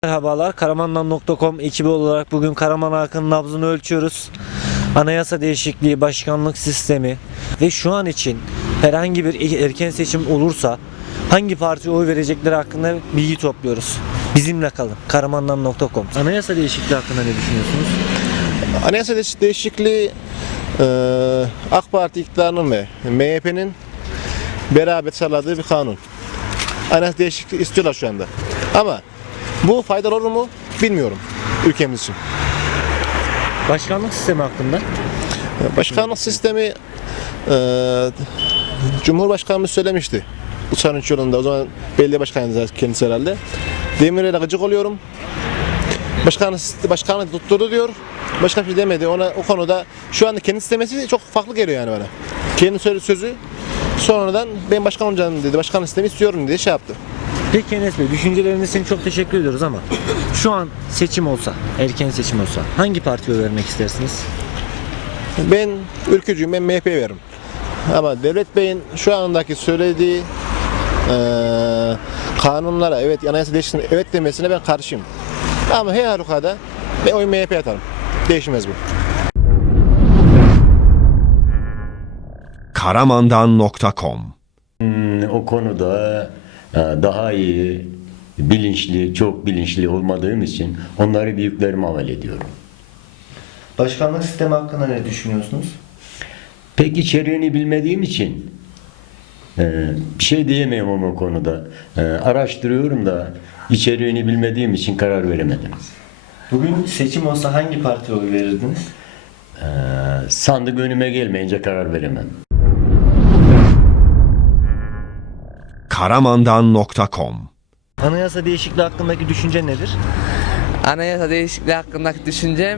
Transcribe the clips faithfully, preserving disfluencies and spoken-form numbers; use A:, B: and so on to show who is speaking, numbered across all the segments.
A: Merhabalar, karamandan nokta com ekibi olarak bugün Karaman halkının nabzını ölçüyoruz. Anayasa değişikliği, başkanlık sistemi ve şu an için herhangi bir erken seçim olursa hangi partiye oy verecekleri hakkında bilgi topluyoruz. Bizimle kalın, karamandan nokta com. Anayasa değişikliği hakkında ne düşünüyorsunuz?
B: Anayasa değişikliği e, AK Parti iktidarının ve M H P'nin beraber sağladığı bir kanun. Anayasa değişikliği istiyorlar şu anda. Ama bu faydalı olur mu bilmiyorum ülkemiz için.
A: Başkanlık sistemi hakkında?
B: Başkanlık sistemi e, Cumhurbaşkanımız söylemişti. Uçanıç yolunda, o zaman belediye başkanıydı kendisi herhalde. Demirel'e gıcık oluyorum. Başkanı, başkanı tutturdu diyor. Başka bir şey demedi. Ona o konuda şu anda kendi istemesi çok farklı geliyor yani bana. Kendi sözü sonradan ben başkan olacağım dedi. Başkan sistemi istiyorum diye şey yaptı.
A: Peki Enes Bey, düşünceleriniz için çok teşekkür ediyoruz ama şu an seçim olsa, erken seçim olsa hangi partiye oy vermek istersiniz?
B: Ben ülkücüyüm, ben M H P'ye veririm. Ama Devlet Bey'in şu andaki söylediği e, kanunlara, evet anayasa değişikliğine evet demesine ben karşıyım. Ama her halükarda ben oy M H P'ye atarım. Değişmez bu.
C: karamandan nokta com
D: O konuda daha iyi, bilinçli, çok bilinçli olmadığım için onları büyüklerime havale ediyorum.
A: Başkanlık sistemi hakkında ne düşünüyorsunuz?
D: Pek içeriğini bilmediğim için bir şey diyemiyorum o konuda. Araştırıyorum da içeriğini bilmediğim için karar veremedim.
A: Bugün seçim olsa hangi partiye oy verirdiniz?
D: Sandık önüme gelmeyince karar veremem.
C: karamandan nokta com
A: Anayasa değişikliği hakkındaki düşünce nedir?
E: Anayasa değişikliği hakkındaki düşüncem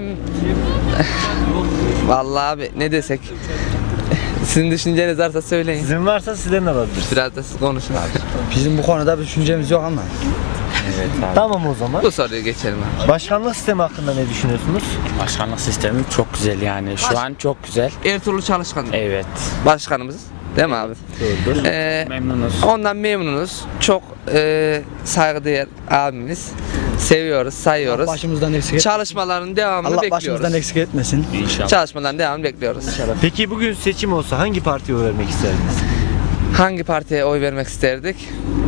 E: vallahi abi ne desek sizin düşünceniz varsa söyleyin.
A: Sizin varsa sizden alabiliriz.
E: Biraz da siz konuşun abi.
F: Bizim bu konuda bir düşüncemiz yok ama.
A: Tamam o zaman.
E: Bu soruyu geçelim abi.
A: Başkanlık sistemi hakkında ne düşünüyorsunuz?
F: Başkanlık sistemi çok güzel yani. Şu
E: Baş-
F: an çok güzel.
E: Ertuğrul Çalışkan
F: Evet.
E: başkanımız değil mi abi?
A: Doğrudur.
E: Ee,
F: Memnunuz.
E: ondan memnunuz. Çok e, saygıdeğer abimiz. Seviyoruz, sayıyoruz.
F: Başımızdan eksik et.
E: Çalışmaların devamını
F: Allah
E: bekliyoruz.
F: başımızdan eksik etmesin. İnşallah.
E: Çalışmaların devamını bekliyoruz.
A: Peki bugün seçim olsa hangi partiye oy vermek isterdiniz?
E: Hangi partiye oy vermek isterdik?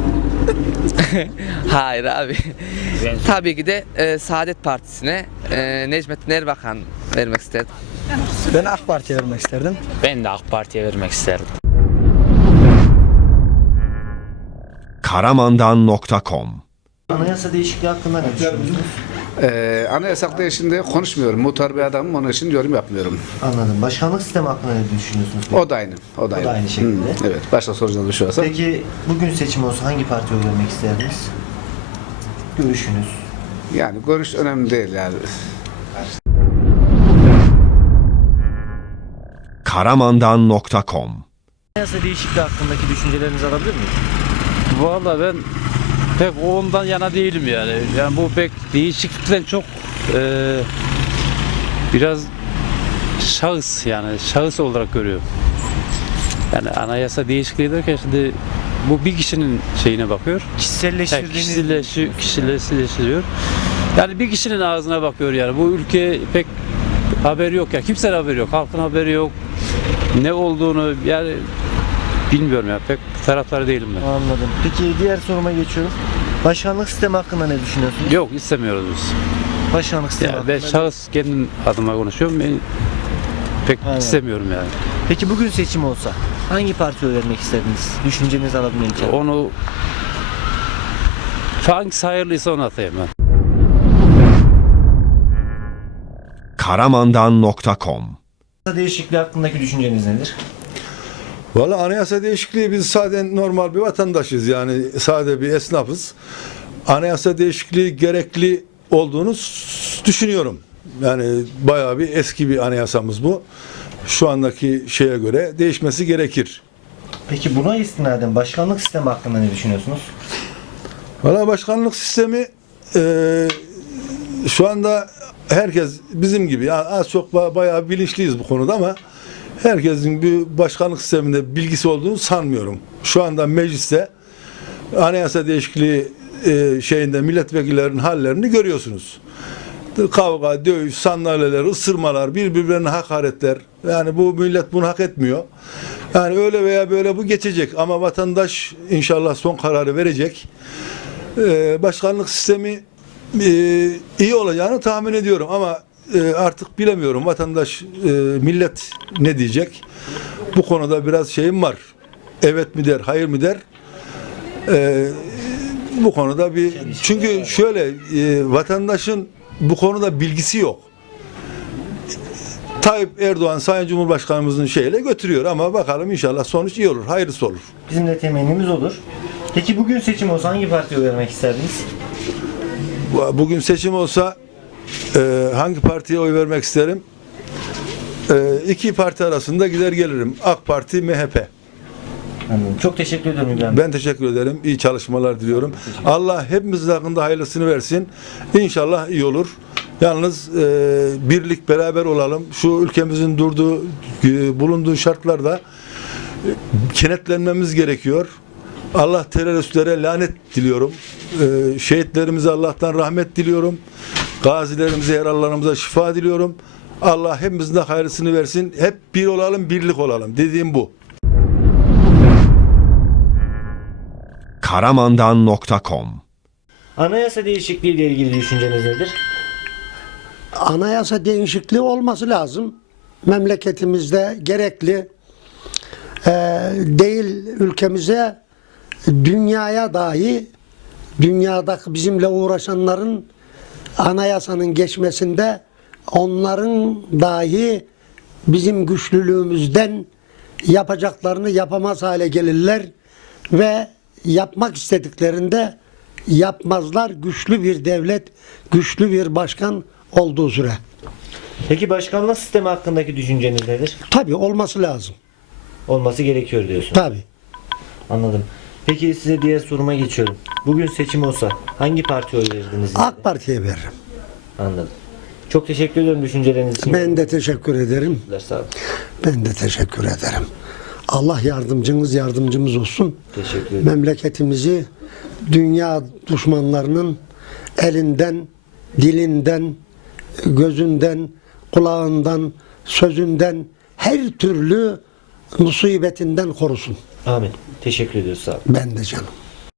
E: Hayır abi. Tabii ki de e, Saadet Partisi'ne e, Necmettin Erbakan vermek isterdim.
F: Ben AK Parti'ye vermek isterdim.
G: Ben de AK Parti'ye vermek isterdim.
C: karamandan nokta com
A: Anayasa değişikliği hakkında ne düşünüyorsunuz?
H: Ee, anayasa değişikliğinde konuşmuyorum. Muhtar bir adamım, onun için yorum yapmıyorum.
A: Anladım. Başkanlık sistemi hakkında ne düşünüyorsunuz?
H: O da aynı. O da aynı.
A: da aynı şekilde.
H: Hı, evet. Başka soracağınız bir şey varsa.
A: Peki bugün seçim olsa hangi partiye oy vermek isterdiniz? Görüşünüz.
H: Yani görüş önemli değil yani.
C: karamandan nokta com
A: Anayasa değişikliği hakkındaki düşüncelerinizi alabilir miyim?
G: Vallahi ben pek ondan yana değilim yani. Yani bu pek değişiklikten çok eee, biraz şahıs yani şahıs olarak görüyorum. Yani anayasa değişikliği derken şimdi bu bir kişinin şeyine bakıyor. Yani
A: Kişiselleştirdiğiniz...
G: kişileşi, kişileştiriyor. Yani bir kişinin ağzına bakıyor yani. Bu ülke pek haberi yok ya. Kimsenin haberi yok. Halkın haberi yok. Ne olduğunu yani bilmiyorum ya. Pek taraftarı değilim ben.
A: Anladım. Peki diğer soruma geçiyorum. Başkanlık sistemi hakkında ne düşünüyorsunuz?
G: Yok istemiyoruz biz.
A: Başkanlık sistemi
G: Ya
A: hakkında...
G: ben şahıs kendim adıma konuşuyorum. Ben pek
A: Aynen.
G: istemiyorum yani.
A: Peki bugün seçim olsa hangi partiye oy vermek isterdiniz? Düşüncenizi alabilmek için.
G: Onu hangisi hayırlıysa onu atayım ben.
C: karamandan nokta com
A: Anayasa değişikliği hakkındaki düşünceniz nedir?
I: Valla anayasa değişikliği biz sadece normal bir vatandaşız yani sade bir esnafız. Anayasa değişikliği gerekli olduğunu s- düşünüyorum. Yani bayağı bir eski bir anayasamız bu. Şu andaki şeye göre değişmesi gerekir.
A: Peki buna istinaden başkanlık sistemi hakkında ne düşünüyorsunuz?
I: Valla başkanlık sistemi e, şu anda herkes bizim gibi yani az çok ba- bayağı bilinçliyiz bu konuda ama herkesin bir başkanlık sisteminde bilgisi olduğunu sanmıyorum. Şu anda mecliste anayasa değişikliği e, şeyinde milletvekillerinin hallerini görüyorsunuz. Kavga, dövüş, sandalyeler, ısırmalar, birbirlerine hakaretler. Yani bu millet bunu hak etmiyor. Yani öyle veya böyle bu geçecek ama vatandaş inşallah son kararı verecek. Ee, başkanlık sistemi e, iyi olacağını tahmin ediyorum ama e, artık bilemiyorum vatandaş, e, millet ne diyecek? Bu konuda biraz şeyim var. Evet mi der, hayır mı der? Ee, bu konuda bir çünkü şöyle e, vatandaşın bu konuda bilgisi yok. Tayyip Erdoğan Sayın Cumhurbaşkanımızın şeyle götürüyor ama bakalım inşallah sonuç iyi olur, hayırlısı olur.
A: Bizim de temennimiz olur. Peki bugün seçim olsa hangi partiye oy vermek isterdiniz?
I: Bugün seçim olsa e, hangi partiye oy vermek isterim? E, iki parti arasında gider gelirim. AK Parti, M H P.
A: Anladım. Çok teşekkür ederim İbrahim Bey.
I: Ben teşekkür ederim. İyi çalışmalar diliyorum. Allah hepimizin hakkında hayırlısını versin. İnşallah iyi olur. Yalnız e, birlik beraber olalım. Şu ülkemizin durduğu, e, bulunduğu şartlarda e, kenetlenmemiz gerekiyor. Allah teröristlere lanet diliyorum. E, şehitlerimize Allah'tan rahmet diliyorum. Gazilerimize, yaralılarımıza şifa diliyorum. Allah hepimizin de hayırlısını versin. Hep bir olalım, birlik olalım. Dediğim bu.
C: karamandan nokta com
A: Anayasa değişikliği ile ilgili düşünceniz nedir?
J: Anayasa değişikliği olması lazım. Memleketimizde gerekli e, değil, ülkemize, dünyaya dahi, dünyadaki bizimle uğraşanların anayasanın geçmesinde onların dahi bizim güçlülüğümüzden yapacaklarını yapamaz hale gelirler ve yapmak istediklerinde yapmazlar, güçlü bir devlet, güçlü bir başkan olduğu süre.
A: Peki başkanlık sistemi hakkındaki düşünceniz nedir?
J: Tabii olması lazım.
A: Olması gerekiyor diyorsun.
J: Tabii.
A: Anladım. Peki size diğer soruma geçiyorum. Bugün seçim olsa hangi partiye oy verirdiniz?
J: AK Parti'ye veririm.
A: Anladım. Çok teşekkür ederim düşünceleriniz için.
J: Ben de teşekkür ederim.
A: Sağ olun.
J: Ben de teşekkür ederim. Allah yardımcınız yardımcımız olsun.
A: Teşekkür ederim.
J: Memleketimizi dünya düşmanlarının elinden, dilinden, gözünden, kulağından, sözünden, her türlü musibetinden korusun.
A: Amin. Teşekkür ediyoruz. Sağ olun.
J: Ben de canım.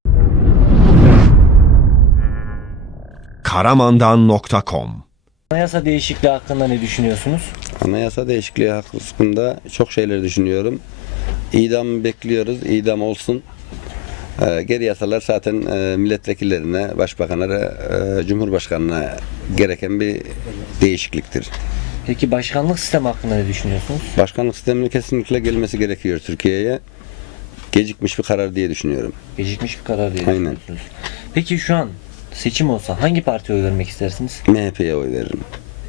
C: karamandan nokta com
A: Anayasa değişikliği hakkında ne düşünüyorsunuz?
K: Anayasa değişikliği hakkında çok şeyler düşünüyorum. İdam bekliyoruz, idam olsun. Ee, geri yasalar zaten e, milletvekillerine, başbakanlara, e, cumhurbaşkanına gereken bir değişikliktir.
A: Peki başkanlık sistemi hakkında ne düşünüyorsunuz?
K: Başkanlık sisteminin kesinlikle gelmesi gerekiyor Türkiye'ye. Gecikmiş bir karar diye düşünüyorum.
A: Gecikmiş bir karar diye
K: Aynen.
A: düşünüyorsunuz. Peki şu an seçim olsa hangi partiye oy vermek istersiniz?
K: M H P'ye oy veririm.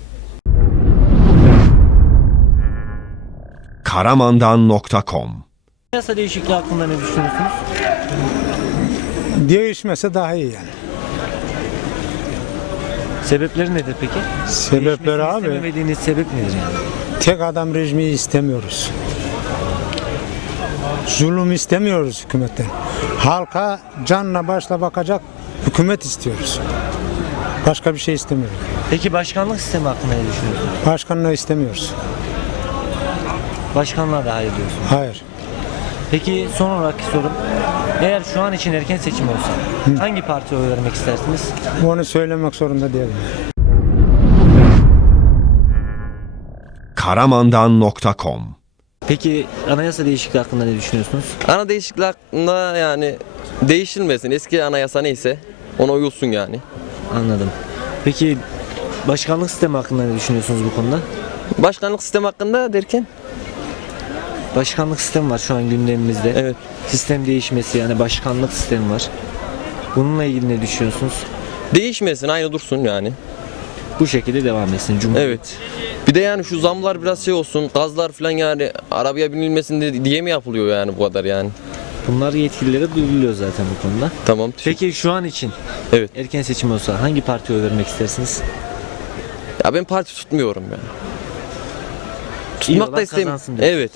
C: karamandan nokta com
A: Anayasa değişikliği hakkında ne düşünüyorsunuz?
F: Değişmese daha iyi yani.
A: Sebepleri nedir peki?
F: Sebepleri
A: Değişmesini
F: abi,
A: istememediğiniz sebep nedir yani?
F: tek adam rejimi istemiyoruz. Zulüm istemiyoruz hükümetten. Halka canla başla bakacak hükümet istiyoruz. Başka bir şey istemiyoruz.
A: Peki başkanlık sistemi hakkında ne düşünüyorsunuz?
F: Başkanlığı istemiyoruz.
A: Başkanlığa da hayır diyorsunuz.
F: Hayır.
A: Peki son olarak sorum. Eğer şu an için erken seçim olsa hangi partiye oy vermek istersiniz?
F: Onu söylemek zorunda değilim.
C: karamandan nokta com
A: Peki anayasa değişikliği hakkında ne düşünüyorsunuz?
L: Ana değişiklik hakkında yani değişilmesin. Eski anayasa neyse ona uyulsun yani.
A: Anladım. Peki başkanlık sistemi hakkında ne düşünüyorsunuz bu konuda?
L: Başkanlık sistemi hakkında derken?
A: Başkanlık sistemi var şu an gündemimizde.
L: Evet.
A: Sistem değişmesi yani başkanlık sistemi var. Bununla ilgili ne düşünüyorsunuz?
L: Değişmesin, aynı dursun yani.
A: Bu şekilde devam etsin Cumhuriyet.
L: Evet. Bir de yani şu zamlar biraz şey olsun, gazlar falan yani arabaya binilmesin de- diye mi yapılıyor yani bu kadar yani?
A: Bunlar yetkililere duyuruluyor zaten bu konuda.
L: Tamam.
A: Peki şu an için
L: Evet.
A: erken seçim olsa hangi partiye oy vermek istersiniz?
L: Ya ben parti tutmuyorum yani.
A: İyi
L: Tutmak
A: olan
L: da istemiyorum.
A: kazansın diyorsun.
L: Evet.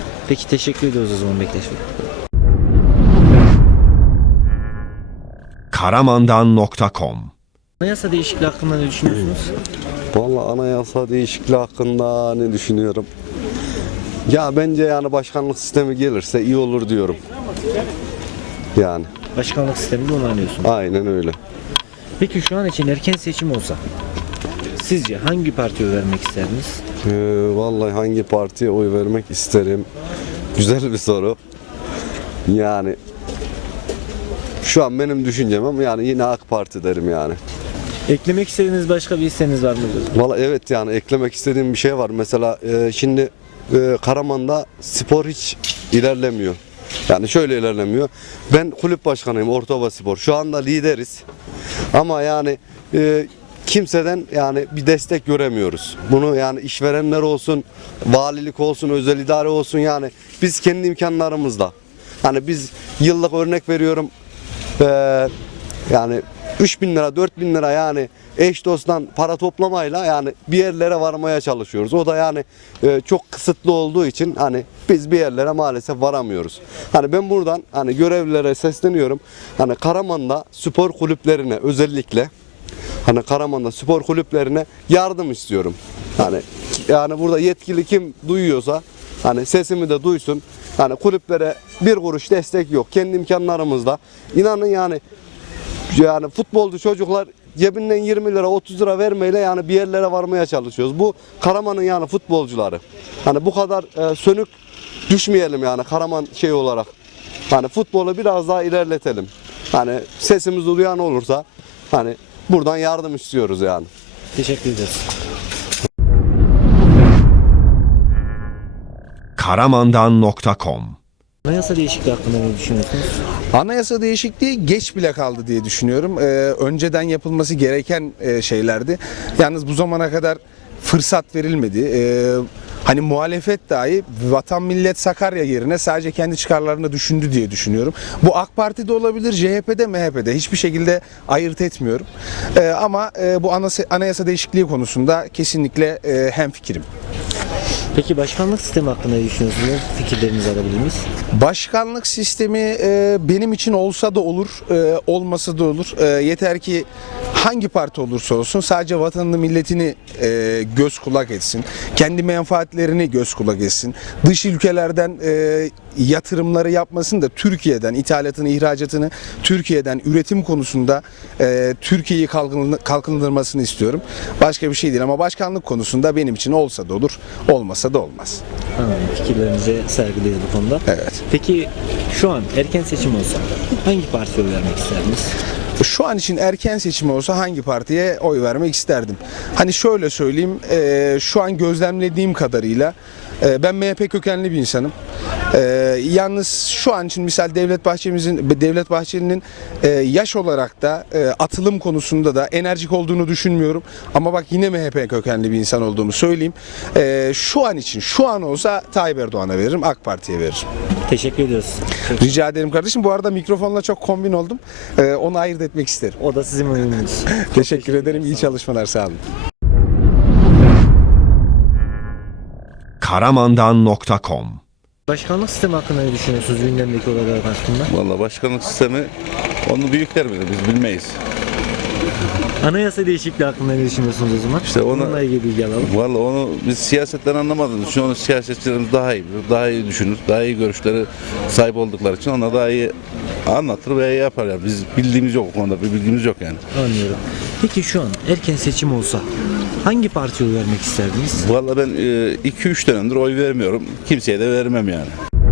A: Peki teşekkür ediyoruz o zaman Bektaş Bey.
C: karamandan nokta com.
A: Anayasa değişikliği hakkında ne düşünüyorsunuz?
K: Vallahi anayasa değişikliği hakkında ne düşünüyorum? Ya bence yani başkanlık sistemi gelirse iyi olur diyorum. Yani.
A: Başkanlık sistemini onaylıyorsunuz.
K: Aynen öyle.
A: Peki şu an için erken seçim olsa sizce hangi partiye oy vermek isterdiniz?
K: Ee, vallahi hangi partiye oy vermek isterim? Güzel bir soru. Yani şu an benim düşüncem ama yani yine AK Parti derim yani.
A: Eklemek istediğiniz başka bir isteğiniz var mıdır?
K: Vallahi evet yani eklemek istediğim bir şey var. Mesela e, şimdi e, Karaman'da spor hiç ilerlemiyor. Yani şöyle ilerlemiyor. Ben kulüp başkanıyım Ortaova Spor. Şu anda lideriz. Ama yani e, kimseden yani bir destek göremiyoruz. Bunu yani işverenler olsun, valilik olsun, özel idare olsun yani biz kendi imkanlarımızla. Hani biz yıllık örnek veriyorum e, yani üç bin lira dört bin lira yani eş dosttan para toplamayla yani bir yerlere varmaya çalışıyoruz. O da yani e, çok kısıtlı olduğu için hani biz bir yerlere maalesef varamıyoruz. Hani ben buradan hani görevlilere sesleniyorum. Hani Karaman'da spor kulüplerine özellikle hani Karaman'da spor kulüplerine yardım istiyorum. Hani yani burada yetkili kim duyuyorsa hani sesimi de duysun. Hani kulüplere bir kuruş destek yok. Kendi imkanlarımızla. İnanın yani yani futbolcu çocuklar cebinden yirmi lira otuz lira vermeyle yani bir yerlere varmaya çalışıyoruz. Bu Karaman'ın yani futbolcuları. Hani bu kadar e, sönük düşmeyelim yani Karaman şey olarak. Hani futbolu biraz daha ilerletelim. Hani sesimizi duyan olursa hani buradan yardım istiyoruz yani.
A: Teşekkür ederiz.
C: karamandan nokta com.
A: Anayasa değişikliği hakkında ne düşünüyorsunuz?
M: Anayasa değişikliği geç bile kaldı diye düşünüyorum. Ee, önceden yapılması gereken e, şeylerdi. Yalnız bu zamana kadar fırsat verilmedi. Ee, hani muhalefet dahi Vatan Millet Sakarya yerine sadece kendi çıkarlarını düşündü diye düşünüyorum. Bu AK Parti'de olabilir, C H P'de, M H P'de hiçbir şekilde ayırt etmiyorum. Ee, ama e, bu anayasa, anayasa değişikliği konusunda kesinlikle e, hemfikirim.
A: Peki başkanlık sistemi hakkında ne düşünüyorsunuz? Fikirlerinizi alabilir miyiz?
M: Başkanlık sistemi e, benim için olsa da olur, e, olmasa da olur. E, yeter ki hangi parti olursa olsun sadece vatanını, milletini e, göz kulak etsin. Kendi menfaatlerini göz kulak etsin. Dış ülkelerden e, yatırımları yapmasın da Türkiye'den ithalatını, ihracatını Türkiye'den üretim konusunda e, Türkiye'yi kalkındırmasını istiyorum. Başka bir şey değil ama başkanlık konusunda benim için olsa da olur, olmasa da olmaz.
A: Anladım. Fikirlerinize saygılıyız bu konuda.
M: Evet.
A: Peki şu an erken seçim olsa hangi partiye oy vermek isterdiniz?
M: Şu an için erken seçim olsa hangi partiye oy vermek isterdim? Hani şöyle söyleyeyim, e, şu an gözlemlediğim kadarıyla e, ben M H P kökenli bir insanım. E, yalnız şu an için misal Devlet Bahçeli'nin Devlet Bahçeli'nin e, yaş olarak da e, atılım konusunda da enerjik olduğunu düşünmüyorum. Ama bak yine M H P kökenli bir insan olduğumu söyleyeyim. E, şu an için şu an olsa Tayyip Erdoğan'a veririm, AK Parti'ye veririm.
A: Teşekkür ediyoruz.
M: Rica ederim kardeşim. Bu arada mikrofonla çok kombin oldum. E, onu ayırt etmek isterim.
A: O da sizin uyumunuz.
M: Teşekkür ederim. İyi çalışmalar. Sağ olun.
C: karamandan nokta com.
A: Başkanlık sistemi hakkında ne düşünüyorsunuz gündemdeki olaylar hakkında?
N: Vallahi başkanlık sistemi onu büyükler bilir, biz bilmeyiz.
A: Anayasa değişikliği hakkında ne düşünüyorsunuz o zaman?
N: İşte ona,
A: onunla ilgili bilgi alalım.
N: Vallahi onu biz siyasetten anlamadığımız için onu siyasetçilerimiz daha iyi bilir, daha iyi düşünür, daha iyi görüşleri sahip oldukları için onlar daha iyi anlatır veya yapar. Yani. Biz bildiğimiz yok o konuda, bir bilgimiz yok yani.
A: Anlıyorum. Peki şu an erken seçim olsa hangi partiye oy vermek isterdiniz?
N: Vallahi ben iki üç dönemdir oy vermiyorum. Kimseye de vermem yani.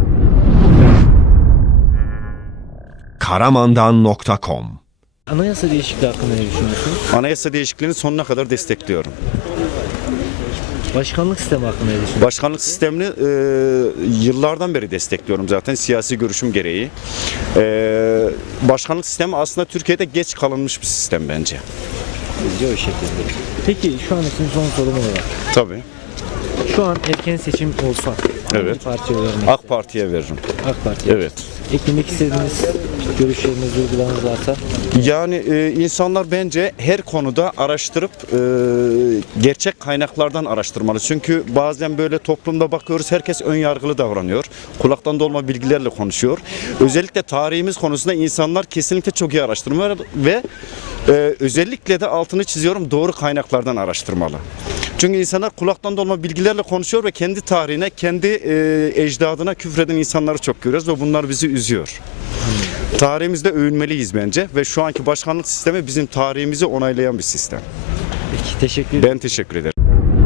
C: karamandan nokta com.
A: Anayasa değişikliği hakkında ne düşünüyorsunuz?
O: Anayasa değişikliğini sonuna kadar destekliyorum.
A: Başkanlık sistemi hakkında ne düşünüyorsunuz?
O: Başkanlık sistemini e, yıllardan beri destekliyorum zaten siyasi görüşüm gereği. E, başkanlık sistemi aslında Türkiye'de geç kalınmış bir sistem bence.
A: Sizce o şekilde. Peki şu an için son sorum olarak.
O: Tabii.
A: Şu an erken seçim olsa
O: Evet.
A: Hangi partiye vermek
O: AK Parti'ye veririm.
A: AK Parti'ye.
O: Evet.
A: Eklemek istediğiniz görüşleriniz, duygularınız varsa.
O: Yani e, insanlar bence her konuda araştırıp e, gerçek kaynaklardan araştırmalı. Çünkü bazen böyle toplumda bakıyoruz, herkes ön yargılı davranıyor. Kulaktan dolma bilgilerle konuşuyor. Özellikle tarihimiz konusunda insanlar kesinlikle çok iyi araştırmalı ve e, özellikle de altını çiziyorum, doğru kaynaklardan araştırmalı. Çünkü insanlar kulaktan dolma bilgilerle konuşuyor ve kendi tarihine, kendi e, ecdadına küfreden insanları çok görüyoruz ve bunlar bizi üzüyor. Tarihimizde övünmeliyiz bence ve şu anki başkanlık sistemi bizim tarihimizi onaylayan bir sistem.
A: Peki, teşekkür ederim.
O: Ben teşekkür ederim.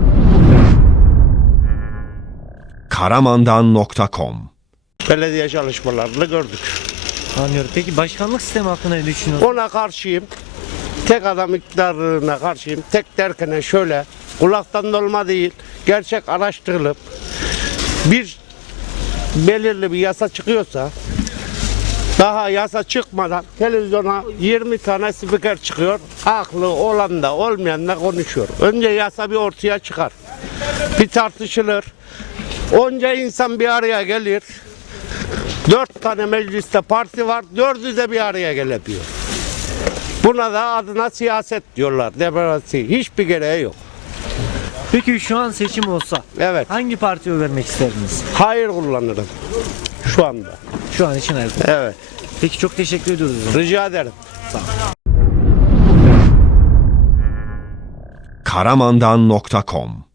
C: karamandan nokta com
P: Belediye çalışmalarını gördük.
A: Anlıyorum. Peki başkanlık sistemi hakkında ne düşünüyorsunuz?
P: Ona karşıyım. Tek adam iktidarına karşıyım. Tek derken şöyle, kulaktan dolma değil, gerçek araştırılıp bir belirli bir yasa çıkıyorsa, daha yasa çıkmadan televizyona yirmi tane spiker çıkıyor. Haklı olan da olmayan da konuşuyor. Önce yasa bir ortaya çıkar. Bir tartışılır. Onca insan bir araya gelir. Dört tane mecliste parti var. Dördü de bir araya gelemiyor. Buna da adına siyaset diyorlar. Demokrasi. Hiçbir gereği yok.
A: Peki şu an seçim olsa
P: evet.
A: hangi partiye vermek isterdiniz?
P: Hayır kullanırım. Şu anda.
A: Şu an için hayır.
P: Evet.
A: Peki çok teşekkür ediyoruz.
P: Rica ederim.
A: Sağ olun.
C: karamandan nokta com